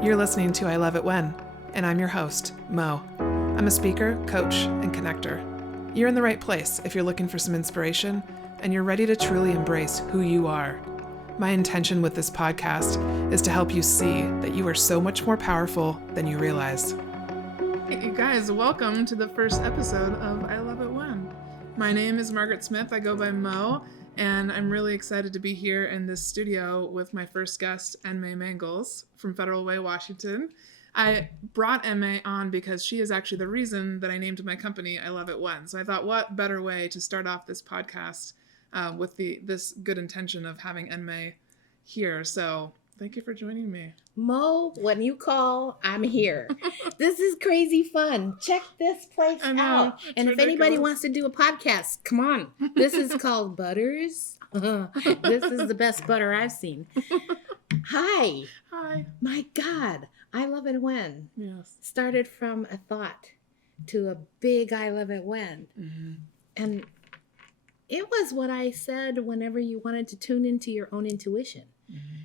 You're listening to I Love It When, and I'm your host, Mo. I'm a speaker, coach, and connector. You're in the right place if you're looking for some inspiration and you're ready to truly embrace who you are. My intention with this podcast is to help you see that you are so much more powerful than you realize. Hey, you guys, welcome to the first episode of I Love It When. My name is Margaret Smith. I go by Mo, and I'm really excited to be here in this studio with my first guest, Mangels from Federal Way, Washington. I brought Emma on because she is actually the reason that I named my company I Love It When. So I thought, what better way to start off this podcast with this good intention of having Emma here. So thank you for joining me. Mo, when you call, I'm here. This is crazy fun. Check this place out. And if anybody wants to do a podcast, come on. This is called Butters. This is the best butter I've seen. Hi. Hi. My God. I love it when. Yes. Started from a thought to a big I love it when. Mm-hmm. And it was what I said whenever you wanted to tune into your own intuition. Mm-hmm.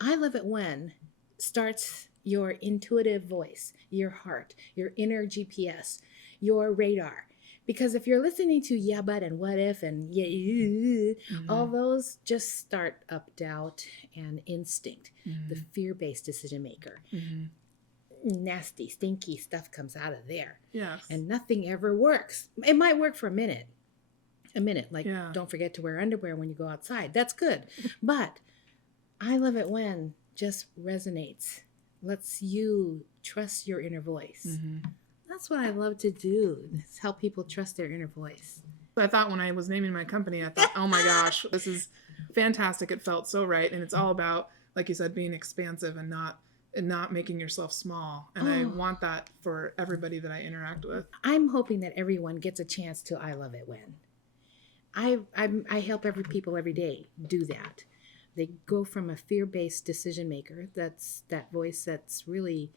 I love it when starts your intuitive voice, your heart, your inner GPS, your radar. Because if you're listening to yeah, but, and what if, and yeah, Mm-hmm. all those just start up doubt and instinct, Mm-hmm. the fear-based decision maker. Mm-hmm. Nasty, stinky stuff comes out of there. Yes. And nothing ever works. It might work for a minute, like Yeah. Don't forget to wear underwear when you go outside. That's good. But I love it when just resonates, lets you trust your inner voice. Mm-hmm. That's what I love to do, is help people trust their inner voice. I thought when I was naming my company, I thought, oh my gosh, this is fantastic. It felt so right. And it's all about, like you said, being expansive and not making yourself small. And I want that for everybody that I interact with. I'm hoping that everyone gets a chance to I love it when. I help people every day do that. They go from a fear-based decision maker, that's that voice that's really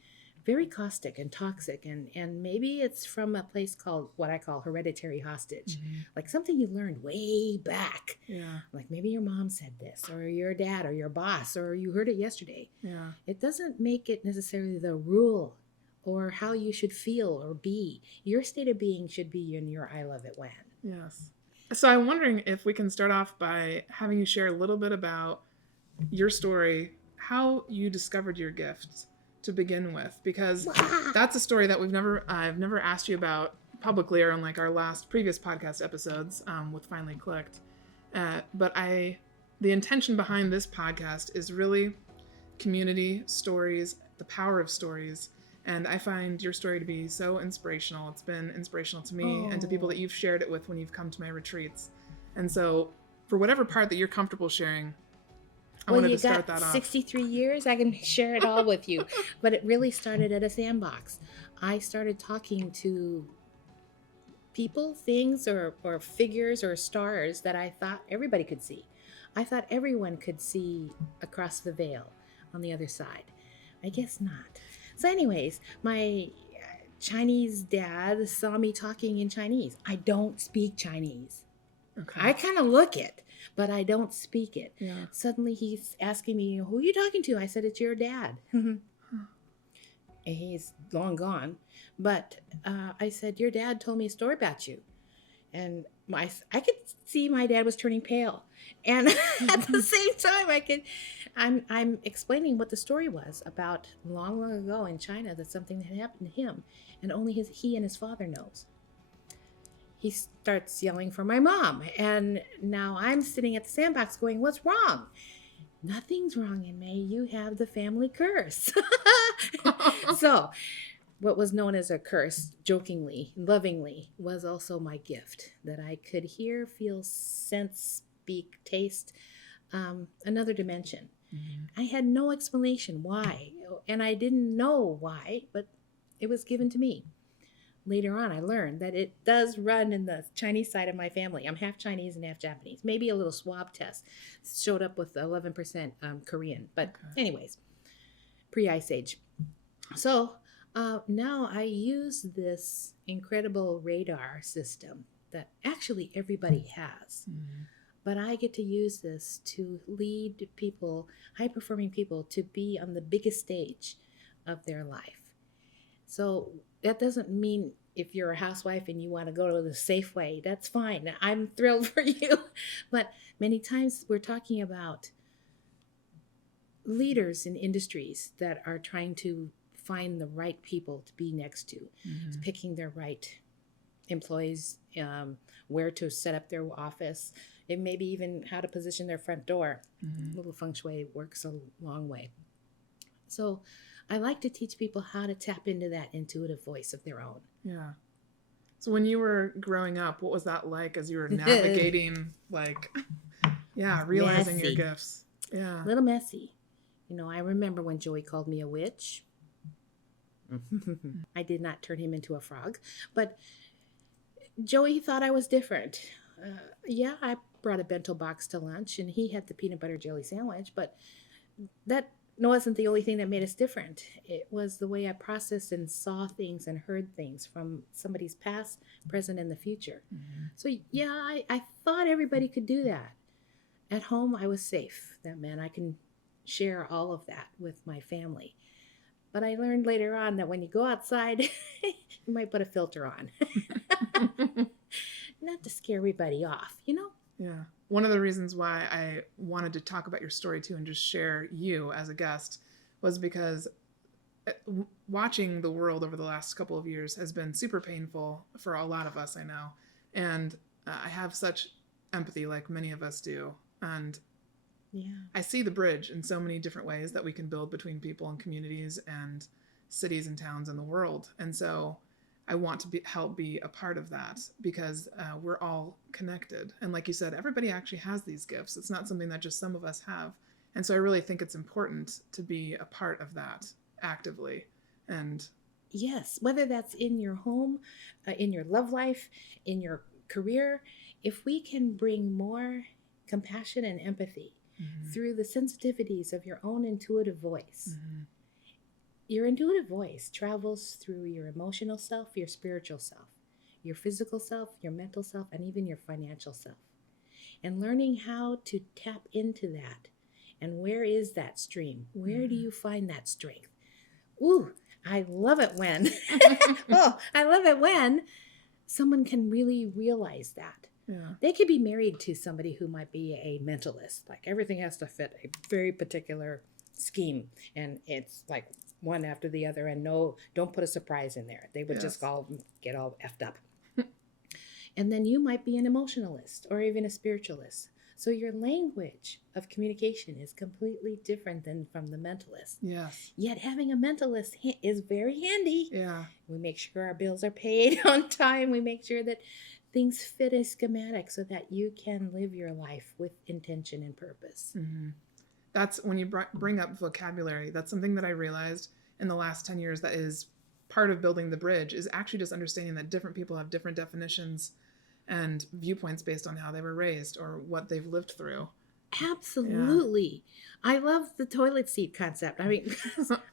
very caustic and toxic, and maybe it's from a place called what I call hereditary hostage, Mm-hmm. like something you learned way back. Yeah. Like maybe your mom said this, or your dad, or your boss, or you heard it yesterday. Yeah. It doesn't make it necessarily the rule or how you should feel or be. Your state of being should be in your I love it when. Yes. So I'm wondering if we can start off by having you share a little bit about your story, how you discovered your gift to begin with, because that's a story that I've never asked you about publicly or on like our previous podcast episodes with Finally Clicked. But the intention behind this podcast is really community stories, the power of stories. And I find your story to be so inspirational. It's been inspirational to me and to people that you've shared it with when you've come to my retreats. And so for whatever part that you're comfortable sharing, I wanted to start that off. 63 years, I can share it all with you. But it really started at a sandbox. I started talking to people, things, or figures or stars that I thought everybody could see. I thought everyone could see across the veil on the other side. I guess not. So anyways, my Chinese dad saw me talking in Chinese. I don't speak Chinese. Okay. I kind of look it, but I don't speak it. Yeah. Suddenly he's asking me, who are you talking to? I said, it's your dad. And he's long gone. But I said, your dad told me a story about you. And I could see my dad was turning pale. And at the same time, I'm explaining what the story was about long, long ago in China, that something had happened to him. And only he and his father knows. He starts yelling for my mom. And now I'm sitting at the sandbox going, what's wrong? Nothing's wrong, in May. You have the family curse. So what was known as a curse, jokingly, lovingly, was also my gift, that I could hear, feel, sense, speak, taste, another dimension. Mm-hmm. I had no explanation why, and I didn't know why, but it was given to me. Later on, I learned that it does run in the Chinese side of my family. I'm half Chinese and half Japanese. Maybe a little swab test showed up with 11% Korean. But anyways, pre-Ice Age. So now I use this incredible radar system that actually everybody has. Mm-hmm. But I get to use this to lead people, high-performing people, to be on the biggest stage of their life. So that doesn't mean if you're a housewife and you want to go to the Safeway, that's fine. I'm thrilled for you. But many times we're talking about leaders in industries that are trying to find the right people to be next to, picking their right employees, where to set up their office, and maybe even how to position their front door. Little feng shui works a long way. So I like to teach people how to tap into that intuitive voice of their own. Yeah. So when you were growing up, what was that like as you were navigating, like, realizing Messy. your gifts? Yeah. A little messy. You know, I remember when Joey called me a witch. I did not turn him into a frog, but Joey thought I was different. I brought a bento box to lunch, and he had the peanut butter jelly sandwich, but that wasn't the only thing that made us different. It was the way I processed and saw things and heard things from somebody's past, present, and the future. So, I thought everybody could do that. At home, I was safe. That meant I can share all of that with my family. But I learned later on that when you go outside, you might put a filter on. Not to scare everybody off, you know? Yeah. One of the reasons why I wanted to talk about your story too and just share you as a guest was because watching the world over the last couple of years has been super painful for a lot of us, I know. And I have such empathy like many of us do. And I see the bridge in so many different ways that we can build between people and communities and cities and towns in the world. And so I want to help be a part of that because we're all connected. And like you said, everybody actually has these gifts. It's not something that just some of us have. And so I really think it's important to be a part of that actively. And yes, whether that's in your home, in your love life, in your career, if we can bring more compassion and empathy through the sensitivities of your own intuitive voice. Your intuitive voice travels through your emotional self, your spiritual self, your physical self, your mental self, and even your financial self. And learning how to tap into that. And where is that stream? Where do you find that strength? Ooh, I love it when, I love it when someone can really realize that. Yeah. They could be married to somebody who might be a mentalist. Like everything has to fit a very particular scheme. And it's like one after the other. And no, don't put a surprise in there. They would just get all effed up. And then you might be an emotionalist or even a spiritualist. So your language of communication is completely different than from the mentalist. Yes. Yet having a mentalist is very handy. Yeah. We make sure our bills are paid on time. We make sure that things fit a schematic so that you can live your life with intention and purpose. That's when you bring up vocabulary. That's something that I realized in the last 10 years that is part of building the bridge is actually just understanding that different people have different definitions and viewpoints based on how they were raised or what they've lived through. Absolutely. Yeah. I love the toilet seat concept. I mean,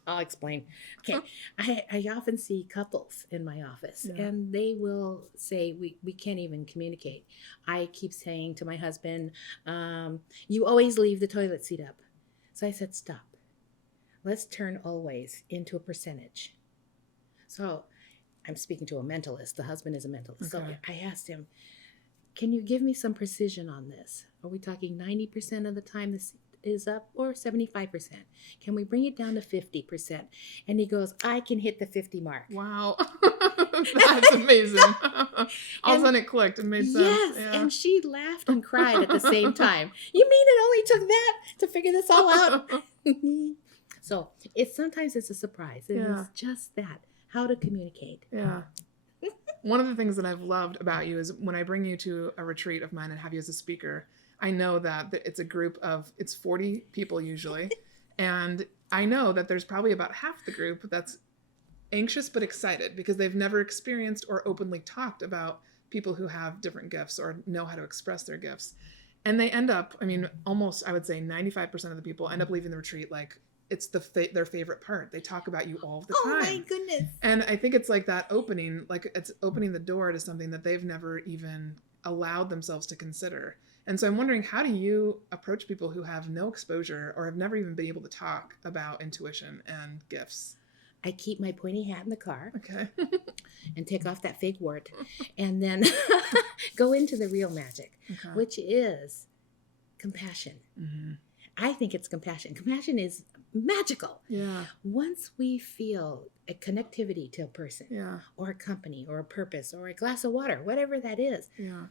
I'll explain. Okay. I often see couples in my office and they will say, we can't even communicate. I keep saying to my husband, you always leave the toilet seat up. So I said, stop. Let's turn always into a percentage. So I'm speaking to a mentalist. The husband is a mentalist. Okay. So I asked him, can you give me some precision on this? Are we talking 90% of the time this is up or 75%? Can we bring it down to 50%? And he goes, I can hit the 50 mark. Wow. That's amazing. All of a sudden it clicked and made sense. Yes. Yeah. And she laughed and cried at the same time. You mean it only took that to figure this all out? So sometimes it's a surprise. It is just that. How to communicate. Yeah. One of the things that I've loved about you is when I bring you to a retreat of mine and have you as a speaker, I know that it's a group of, it's 40 people usually. And I know that there's probably about half the group that's anxious but excited because they've never experienced or openly talked about people who have different gifts or know how to express their gifts. And they end up, almost, I would say 95% of the people end up leaving the retreat like, it's their favorite part. They talk about you all the time. Oh my goodness. And I think it's like that opening, like it's opening the door to something that they've never even allowed themselves to consider. And so I'm wondering, how do you approach people who have no exposure or have never even been able to talk about intuition and gifts? I keep my pointy hat in the car Okay. and take off that fake wart and then go into the real magic, Okay. which is compassion. Mm-hmm. I think it's compassion. Compassion is magical. Yeah. Once we feel a connectivity to a person Yeah. or a company or a purpose or a glass of water, whatever that is, Yeah.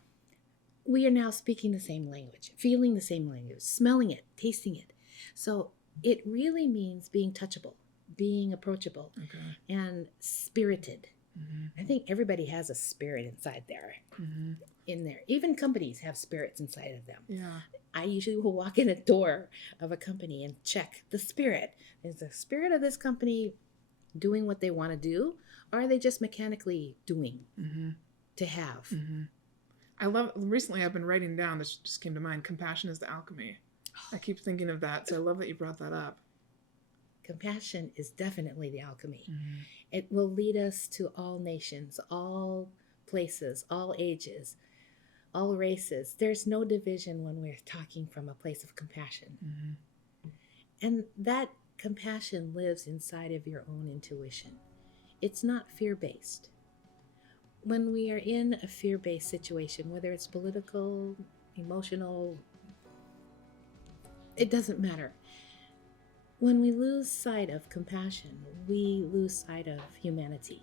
we are now speaking the same language, feeling the same language, smelling it, tasting it. So it really means being touchable, being approachable, Okay. and spirited. Mm-hmm. I think everybody has a spirit inside there. Mm-hmm. In there. Even companies have spirits inside of them. Yeah. I usually will walk in a door of a company and check the spirit. Is the spirit of this company doing what they want to do? Or are they just mechanically doing Mm-hmm. to have? Mm-hmm. I love, recently I've been writing down, this just came to mind, compassion is the alchemy. I keep thinking of that, so I love that you brought that up. Compassion is definitely the alchemy. Mm-hmm. It will lead us to all nations, all places, all ages, all races. There's no division when we're talking from a place of compassion. Mm-hmm. And that compassion lives inside of your own intuition. It's not fear-based. When we are in a fear-based situation, whether it's political, emotional, it doesn't matter. When we lose sight of compassion, we lose sight of humanity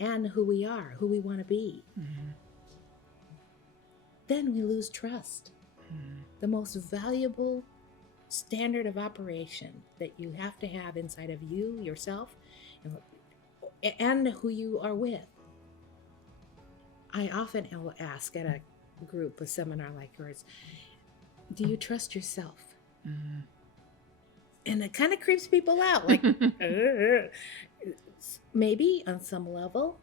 and who we are, who we want to be. Mm-hmm. Then we lose trust. Mm-hmm. The most valuable standard of operation that you have to have inside of you, yourself, and who you are with. I often will ask at a group, a seminar like yours, do you trust yourself? Mm-hmm. And it kind of creeps people out, like, maybe on some level.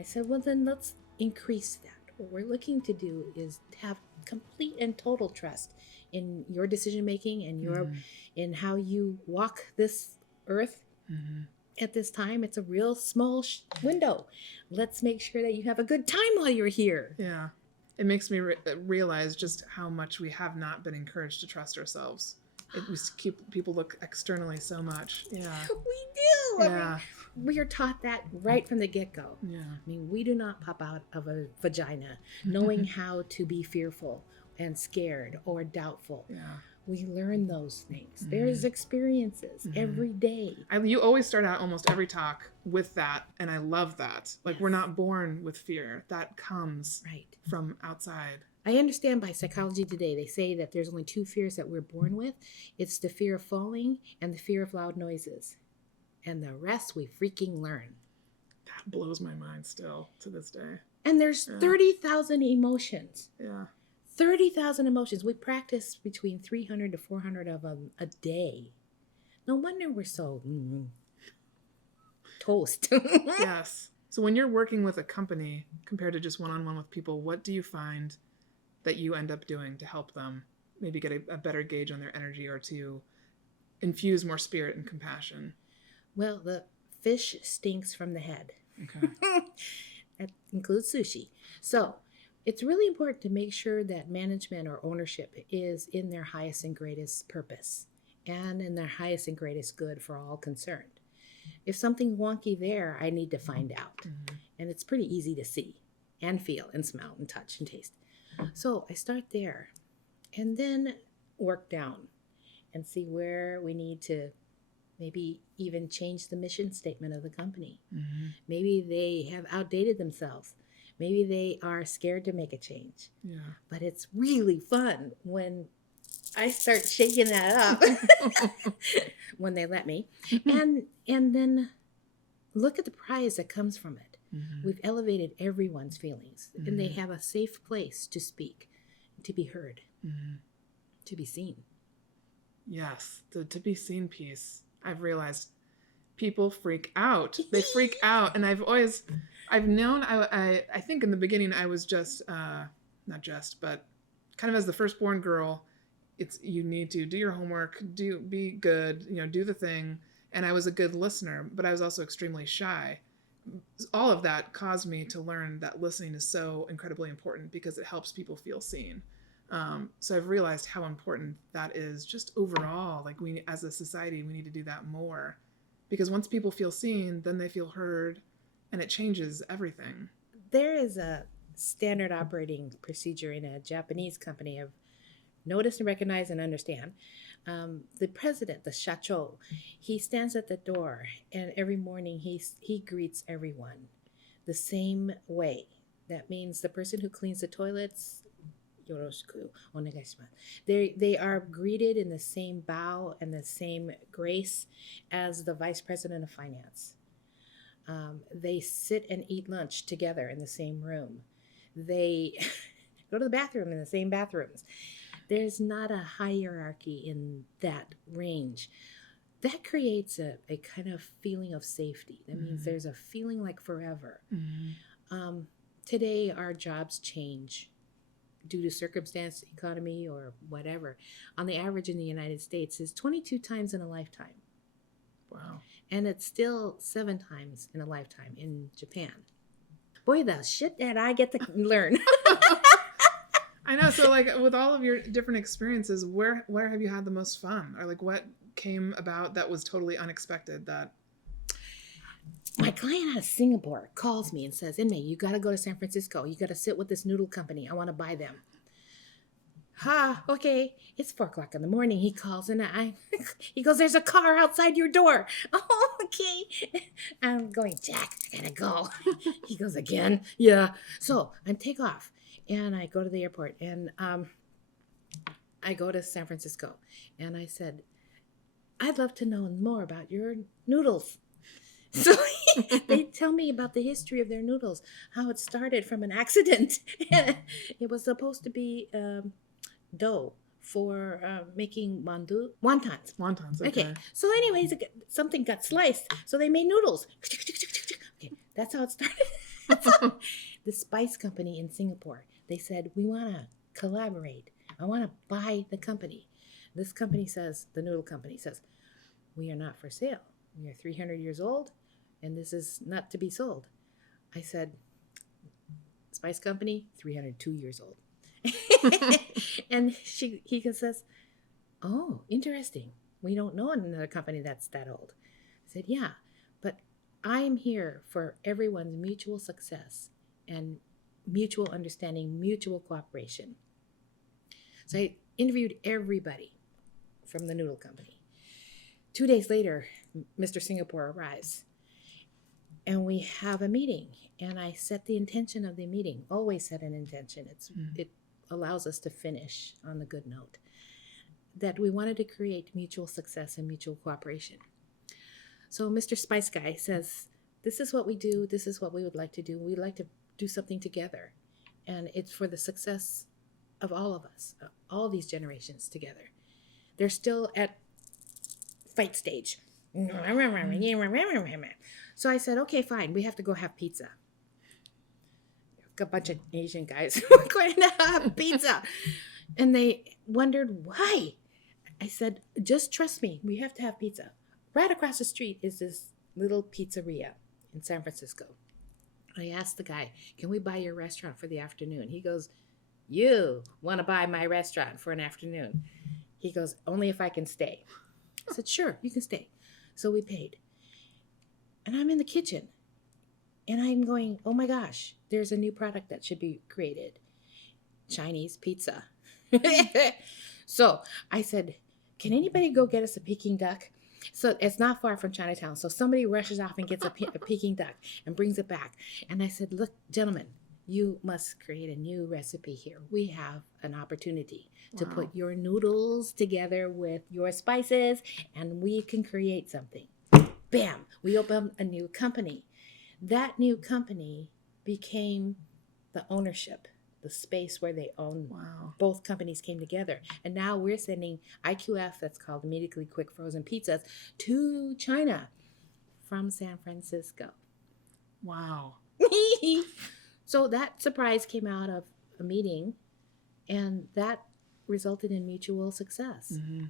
I said, well, then let's increase that. What we're looking to do is have complete and total trust in your decision making and your in how you walk this earth. Mm-hmm. At this time. It's a real small window. Let's make sure that you have a good time while you're here. Yeah. It makes me realize just how much we have not been encouraged to trust ourselves. We keep people look externally so much. Yeah. We do. Yeah. I mean, we are taught that right from the get-go. Yeah. I mean, we do not pop out of a vagina knowing how to be fearful and scared or doubtful. Yeah. We learn those things. Mm-hmm. There's experiences every day. You always start out almost every talk with that, and I love that. Like, yes. We're not born with fear. That comes from outside. I understand by Psychology Today, they say that there's only two fears that we're born with. It's the fear of falling and the fear of loud noises. And the rest we freaking learn. That blows my mind still to this day. And there's 30,000 emotions. Yeah. 30,000 emotions. We practice between 300 to 400 of them a day. No wonder we're so toast. Yes. So when you're working with a company compared to just one-on-one with people, what do you find that you end up doing to help them maybe get a better gauge on their energy or to infuse more spirit and compassion? Well, the fish stinks from the head. Okay. That includes sushi. So it's really important to make sure that management or ownership is in their highest and greatest purpose and in their highest and greatest good for all concerned. If something's wonky there, I need to find out. Mm-hmm. And it's pretty easy to see and feel and smell and touch and taste. So I start there and then work down and see where we need to maybe even change the mission statement of the company. Mm-hmm. Maybe they have outdated themselves. Maybe they are scared to make a change. Yeah. But it's really fun when I start shaking that up when they let me. And then look at the prize that comes from it. Mm-hmm. We've elevated everyone's feelings. Mm-hmm. And they have a safe place to speak, to be heard, to be seen. Yes. The to be seen piece. I've realized people freak out. They freak out. And I've known, I think in the beginning I was just, not just, but kind of as the firstborn girl, you need to do your homework, be good, do the thing. And I was a good listener, but I was also extremely shy. All of that caused me to learn that listening is so incredibly important because it helps people feel seen. So I've realized how important that is just overall. Like as a society, we need to do that more. Because once people feel seen, then they feel heard, and it changes everything. There is a standard operating procedure in a Japanese company of notice and recognize and understand. The president, the shacho, he stands at the door, and every morning he greets everyone the same way. That means the person who cleans the toilets, yoroshiku onegaishimasu. They are greeted in the same bow and the same grace as the vice president of finance. They sit and eat lunch together in the same room. They go to the bathroom in the same bathrooms. There's not a hierarchy in that range. That creates a kind of feeling of safety. That means there's a feeling like forever. Today, our jobs change due to circumstance, economy, or whatever. On the average in the United States is 22 times in a lifetime. Wow. And it's still 7 times in a lifetime in Japan. Boy, the shit that I get to learn. I know. So, like, with all of your different experiences, where have you had the most fun? Or, like, what came about that was totally unexpected that... My client out of Singapore calls me and says, Inmei, you got to go to San Francisco. You got to sit with this noodle company. I want to buy them. Okay. It's 4:00 in the morning. He calls and he goes, there's a car outside your door. Oh, okay. I'm going, Jack, I gotta go. He goes, again? Yeah. So I take off and I go to the airport and I go to San Francisco and I said, I'd love to know more about your noodles. So they tell me about the history of their noodles, how it started from an accident. It was supposed to be dough for making wontons. Wontons, Okay. So anyways, something got sliced. So they made noodles. Okay, that's how it started. The spice company in Singapore, they said, we want to collaborate. I want to buy the company. This company says, the noodle company says, we are not for sale. We are 300 years old, and this is not to be sold. I said, spice company, 302 years old. And he says, oh, interesting. We don't know another company that's that old. I said, yeah, but I am here for everyone's mutual success and mutual understanding, mutual cooperation. So I interviewed everybody from the noodle company. 2 days later, Mr. Singapore arrives and we have a meeting, and I set the intention of the meeting. Always set an intention. It allows us to finish on the good note, that we wanted to create mutual success and mutual cooperation. So Mr. Spice Guy says, this is what we do. This is what we would like to do. We'd like to do something together. And it's for the success of all of us, all these generations together. They're still at fight stage. So I said, okay, fine. We have to go have pizza. A bunch of Asian guys were going to have pizza. And they wondered why. I said, just trust me. We have to have pizza. Right across the street is this little pizzeria in San Francisco. I asked the guy, can we buy your restaurant for the afternoon? He goes, you want to buy my restaurant for an afternoon? He goes, only if I can stay. I said, sure, you can stay. So we paid. And I'm in the kitchen. And I'm going, oh my gosh, there's a new product that should be created. Chinese pizza. So I said, can anybody go get us a Peking duck? So it's not far from Chinatown. So somebody rushes off and gets a Peking duck and brings it back. And I said, look, gentlemen, you must create a new recipe here. We have an opportunity to put your noodles together with your spices, and we can create something. Bam! We opened a new company. That new company became the ownership, the space where they own. Wow. Both companies came together. And now we're sending IQF, that's called Immediately Quick Frozen Pizzas, to China from San Francisco. Wow. So that surprise came out of a meeting, and that resulted in mutual success. Mm-hmm.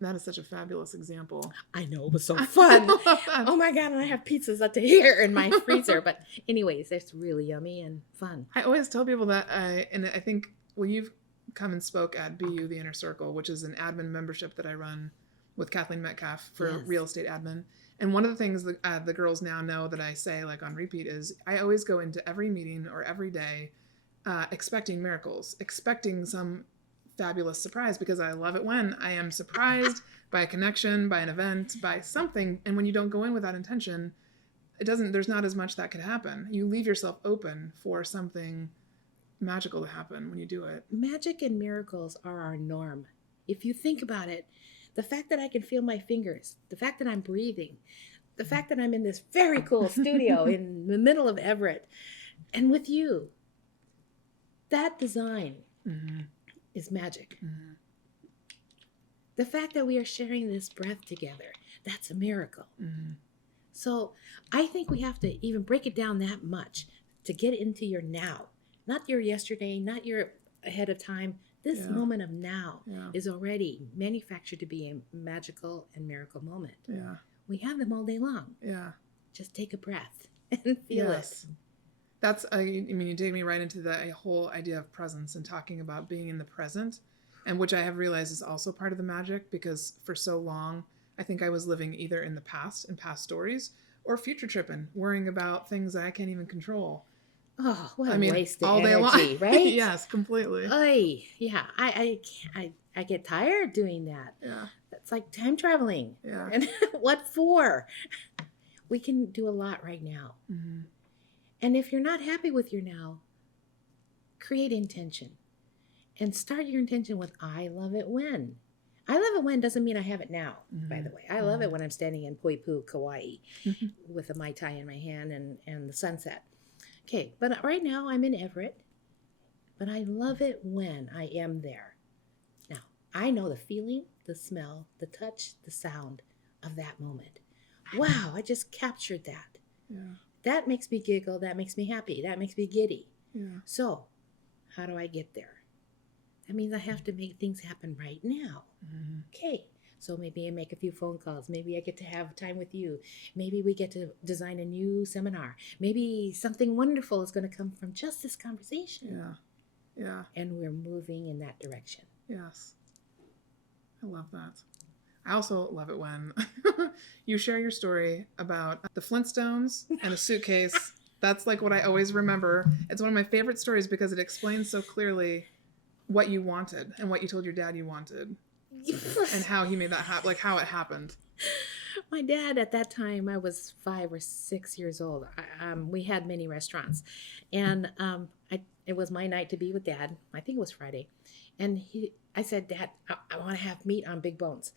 That is such a fabulous example. I know, it was so fun. Oh my God, and I have pizzas up to here in my freezer. But anyways, it's really yummy and fun. I always tell people that, and I think, well, you've come and spoke at BU, the Inner Circle, which is an admin membership that I run with Kathleen Metcalf for Yes. real estate admin. And one of the things that the girls now know that I say like on repeat is I always go into every meeting or every day expecting miracles, expecting some fabulous surprise, because I love it when I am surprised by a connection, by an event, by something. And when you don't go in with that intention, there's not as much that could happen. You leave yourself open for something magical to happen when you do it. Magic and miracles are our norm. If you think about it, the fact that I can feel my fingers, the fact that I'm breathing, the fact that I'm in this very cool studio in the middle of Everett and with you, that design is magic. The fact that we are sharing this breath together, that's a miracle. So I think we have to even break it down that much to get into your now, not your yesterday, not your ahead of time. This moment of now is already manufactured to be a magical and miracle moment. Yeah. We have them all day long. Yeah. Just take a breath and feel it. That's, I mean, you take me right into the whole idea of presence and talking about being in the present, and which I have realized is also part of the magic, because for so long, I think I was living either in the past, in past stories, or future tripping, worrying about things that I can't even control. Oh, what a waste of all day energy, long. right? Yes, completely. Oy, yeah, I get tired doing that. Yeah. That's like time traveling. Yeah. And what for? We can do a lot right now. And if you're not happy with your now, create intention. And start your intention with, I love it when. I love it when doesn't mean I have it now, by the way. I love it when I'm standing in Poipu, Kauai, with a Mai Tai in my hand and the sunset. Okay, but right now I'm in Everett, but I love it when I am there. Now, I know the feeling, the smell, the touch, the sound of that moment. Wow, I just captured that. Yeah. That makes me giggle. That makes me happy. That makes me giddy. Yeah. So, how do I get there? That means I have to make things happen right now. Okay, so maybe I make a few phone calls. Maybe I get to have time with you. Maybe we get to design a new seminar. Maybe something wonderful is going to come from just this conversation. Yeah. Yeah. And we're moving in that direction. Yes. I love that. I also love it when you share your story about the Flintstones and a suitcase. That's like what I always remember. It's one of my favorite stories because it explains so clearly what you wanted and what you told your dad you wanted. And how he made that happen, like how it happened. My dad, at that time, I was 5 or 6 years old. We had many restaurants. And it was my night to be with Dad. I think it was Friday. And I said, Dad, I want to have meat on big bones.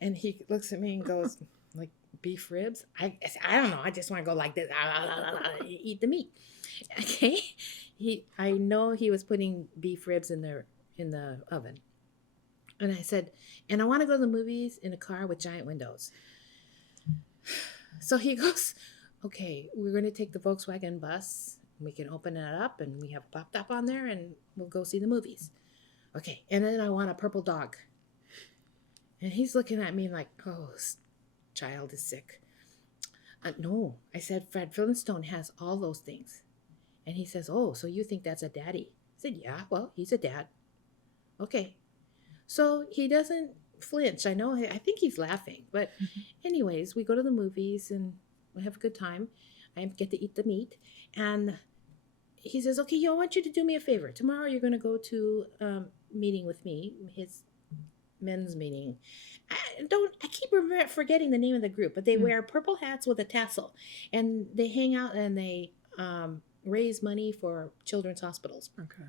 And he looks at me and goes, like, beef ribs? I don't know. I just want to go like this. Eat the meat. Okay? I know he was putting beef ribs in the oven. And I said, and I want to go to the movies in a car with giant windows. So he goes, okay, we're going to take the Volkswagen bus. We can open it up and we have Pop Top on there and we'll go see the movies. Okay, and then I want a purple dog. And he's looking at me like, oh, this child is sick. No, I said, Fred Flintstone has all those things. And he says, oh, so you think that's a daddy? I said, yeah, well, he's a dad. Okay. So he doesn't flinch. I know, I think he's laughing. But anyways, we go to the movies and we have a good time. I get to eat the meat. And he says, okay, I want you to do me a favor. Tomorrow you're going to go to a meeting with me, his men's meeting. I keep forgetting the name of the group, but they wear purple hats with a tassel. And they hang out and they raise money for children's hospitals. Okay.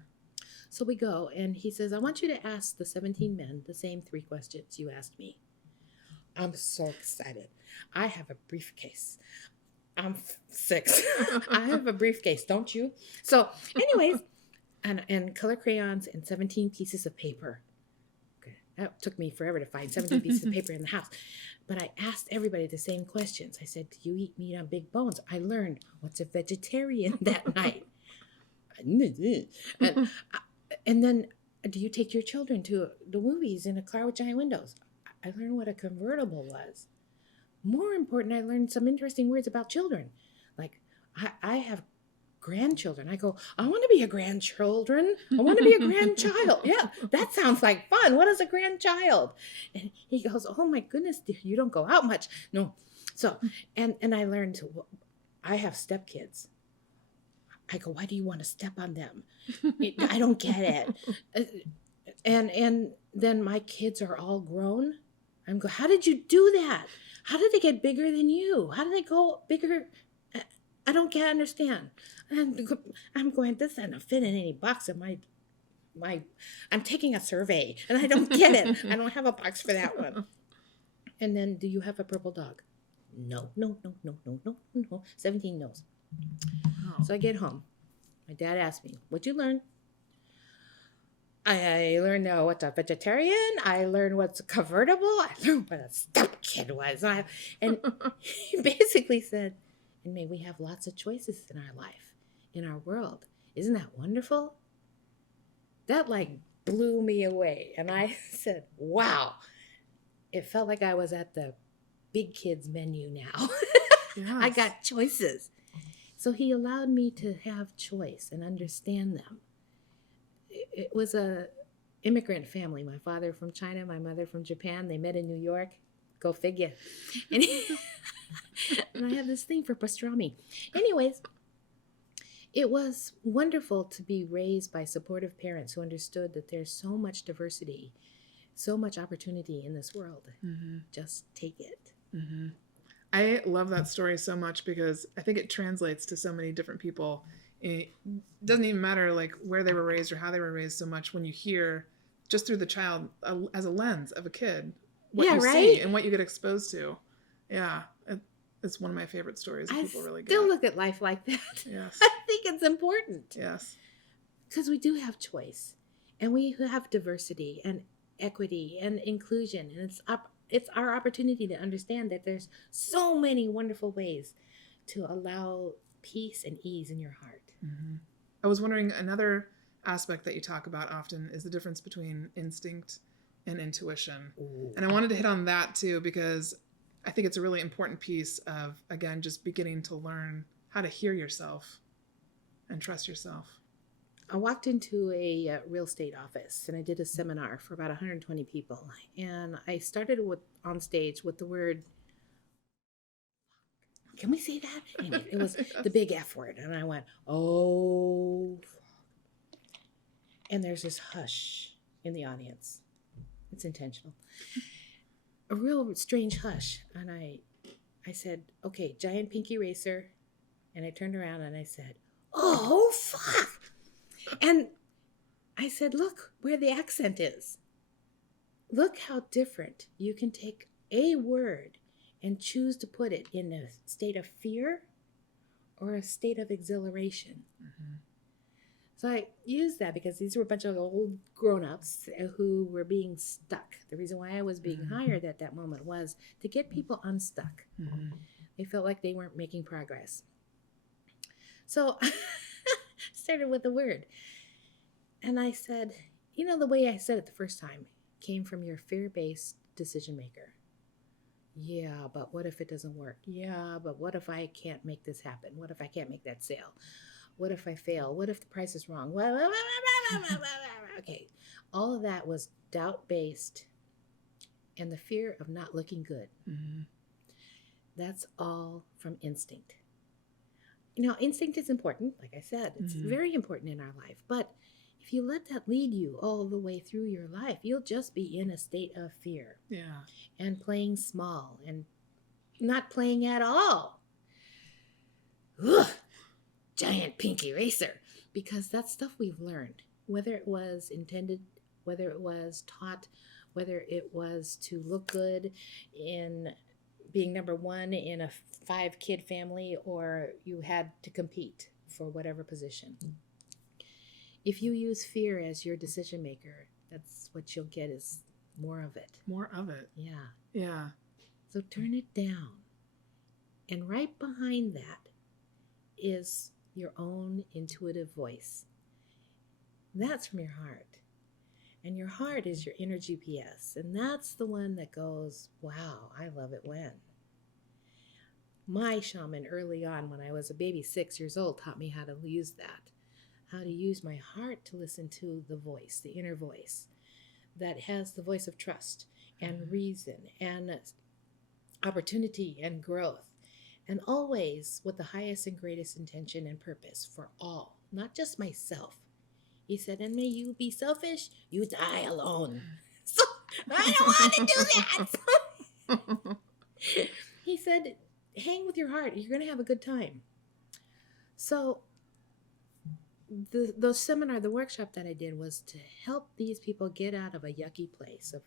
So we go, and he says, I want you to ask the 17 men the same 3 questions you asked me. I'm so excited. I have a briefcase. I'm 6. I have a briefcase, don't you? So anyways, and color crayons and 17 pieces of paper. Okay. That took me forever to find 17 pieces of paper in the house. But I asked everybody the same questions. I said, do you eat meat on big bones? I learned what's a vegetarian that night. And then, do you take your children to the movies in a car with giant windows? I learned what a convertible was. More important, I learned some interesting words about children. Like, I have grandchildren. I go, I want to be a grandchildren. I want to be a grandchild. Yeah, that sounds like fun. What is a grandchild? And he goes, oh my goodness, dear, you don't go out much. No. So, and I learned, I have stepkids. I go, why do you want to step on them? I don't get it. And then my kids are all grown. I'm going, how did you do that? How did they get bigger than you? How did they go bigger? I don't understand. I'm going, this doesn't fit in any box of my I'm taking a survey and I don't get it. I don't have a box for that one. And then, do you have a purple dog? No. 17 no's. Oh. So I get home. My dad asked me, what'd you learn? I learned what's a vegetarian. I learned what's a convertible. I learned what a stepkid was. And he basically said, and may we have lots of choices in our life, in our world. Isn't that wonderful? That like blew me away. And I said, wow. It felt like I was at the big kids menu now. Yes. I got choices. So he allowed me to have choice and understand them. It was a immigrant family. My father from China, my mother from Japan. They met in New York. Go figure. And, and I have this thing for pastrami. Anyways, it was wonderful to be raised by supportive parents who understood that there's so much diversity, so much opportunity in this world. Mm-hmm. Just take it. Mm-hmm. I love that story so much because I think it translates to so many different people. It doesn't even matter like where they were raised or how they were raised so much when you hear just through the child as a lens of a kid what you see and what you get exposed to. Yeah, it's one of my favorite stories that people really get. I still look at life like that. Yes. I think it's important. Yes. Because we do have choice and we have diversity and equity and inclusion. And it's our opportunity to understand that there's so many wonderful ways to allow peace and ease in your heart. Mm-hmm. I was wondering, another aspect that you talk about often is the difference between instinct and intuition. Ooh. And I wanted to hit on that too, because I think it's a really important piece of, again, just beginning to learn how to hear yourself and trust yourself. I walked into a real estate office and I did a seminar for about 120 people. And I started on stage with the word, can we say that? Anyway, it was the big F word. And I went, oh. And there's this hush in the audience. It's intentional. A real strange hush. And I said, okay, giant pinky eraser. And I turned around and I said, oh, fuck. And I said, look where the accent is. Look how different you can take a word and choose to put it in a state of fear or a state of exhilaration. Mm-hmm. So I used that because these were a bunch of old grown-ups who were being stuck. The reason why I was being hired at that moment was to get people unstuck. Mm-hmm. They felt like they weren't making progress. So I started with the word. And I said, you know, the way I said it the first time came from your fear-based decision maker. Yeah, but what if it doesn't work? Yeah, but what if I can't make this happen? What if I can't make that sale? What if I fail? What if the price is wrong? Okay, all of that was doubt-based and the fear of not looking good. Mm-hmm. That's all from instinct. You know, instinct is important, like I said. It's very important in our life. But if you let that lead you all the way through your life, you'll just be in a state of fear. Yeah. And playing small and not playing at all. Ugh, giant pink eraser. Because that's stuff we've learned. Whether it was intended, whether it was taught, whether it was to look good in being number one in a 5-kid family, or you had to compete for whatever position. If you use fear as your decision maker, that's what you'll get is more of it. More of it. Yeah. Yeah. So turn it down. And right behind that is your own intuitive voice. That's from your heart. And your heart is your inner GPS. And that's the one that goes, wow, I love it when. My shaman early on, when I was a baby, 6 years old, taught me how to use that, how to use my heart to listen to the voice, the inner voice that has the voice of trust and reason and opportunity and growth, and always with the highest and greatest intention and purpose for all, not just myself. He said, and may you be selfish, you die alone. So I don't want to do that. He said, hang with your heart. You're going to have a good time. So the workshop that I did was to help these people get out of a yucky place of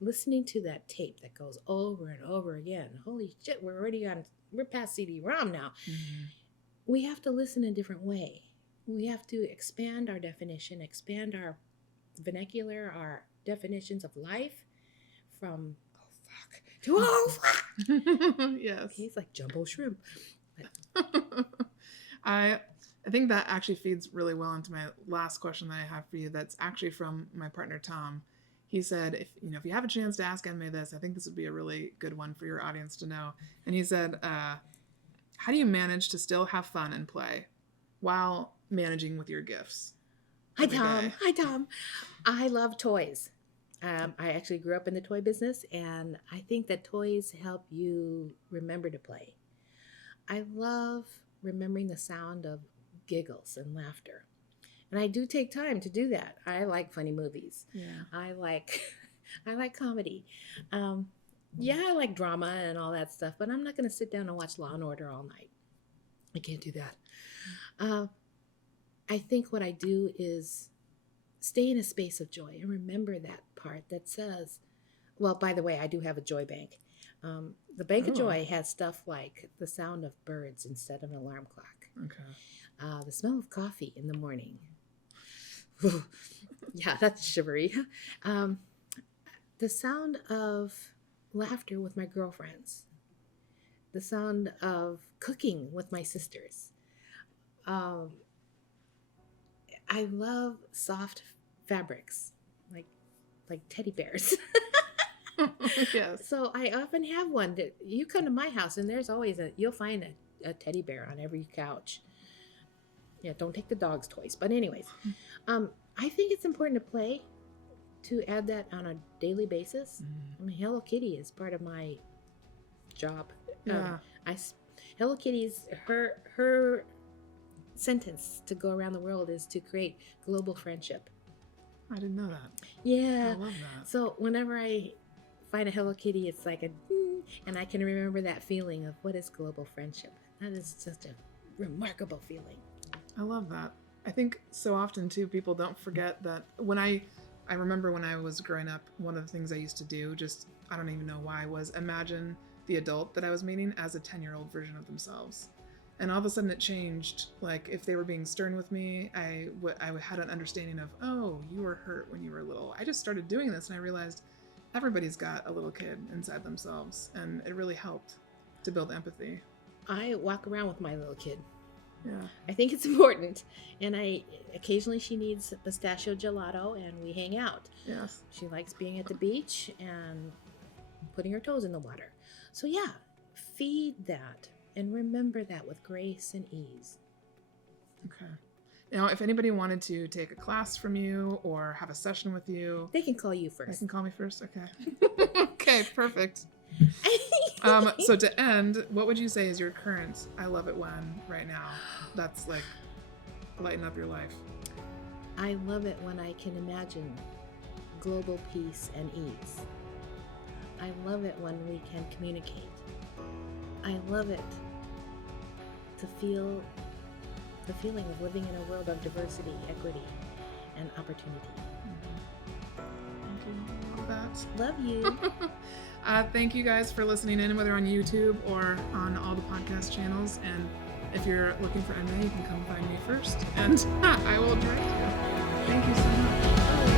listening to that tape that goes over and over again. Holy shit, we're past CD-ROM now. Mm-hmm. We have to listen a different way. We have to expand our definition, expand our vernacular, our definitions of life from to Yes. Okay, it's like jumbo shrimp. I think that actually feeds really well into my last question that I have for you. That's actually from my partner Tom. He said, if you have a chance to ask Emma this, I think this would be a really good one for your audience to know. And he said, how do you manage to still have fun and play while managing with your gifts? Hi, Tom. I love toys. I actually grew up in the toy business, and I think that toys help you remember to play. I love remembering the sound of giggles and laughter. And I do take time to do that. I like funny movies. Yeah. I like comedy. I like drama and all that stuff, but I'm not going to sit down and watch Law and Order all night. I can't do that. I think what I do is stay in a space of joy and remember that part that says, well, by the way, I do have a joy bank. The Bank of Joy has stuff like the sound of birds instead of an alarm clock. Okay. The smell of coffee in the morning. Yeah, that's shivery. The sound of laughter with my girlfriends. The sound of cooking with my sisters. I love soft fabrics, like teddy bears. Yes. So I often have one. That you come to my house and there's always you'll find a teddy bear on every couch. Yeah, don't take the dog's toys. But anyways, I think it's important to play, to add that on a daily basis. I mean, Hello Kitty is part of my job. Yeah. Hello Kitty's her sentence to go around the world is to create global friendship. I didn't know that. Yeah. I love that. So whenever I find a Hello Kitty, it's like and I can remember that feeling of what is global friendship. That is just a remarkable feeling. I love that. I think so often too, people don't forget that when I remember when I was growing up, one of the things I used to do, I don't even know why, was imagine the adult that I was meeting as a 10-year-old version of themselves. And all of a sudden it changed. Like if they were being stern with me, I had an understanding of, oh, you were hurt when you were little. I just started doing this and I realized everybody's got a little kid inside themselves. And it really helped to build empathy. I walk around with my little kid. Yeah. I think it's important. And occasionally she needs pistachio gelato and we hang out. Yes. She likes being at the beach and putting her toes in the water. So yeah, feed that and remember that with grace and ease. Okay. Now, if anybody wanted to take a class from you or have a session with you, they can call you first. They can call me first? Okay. Okay, perfect. So to end, what would you say is your current I love it when right now that's like lighten up your life? I love it when I can imagine global peace and ease. I love it when we can communicate. I love it to feel the feeling of living in a world of diversity, equity, and opportunity. Love that. Love you. Thank you guys for listening in, whether on YouTube or on all the podcast channels. And if you're looking for Emma, you can come find me first, and I will direct you. Thank you so much.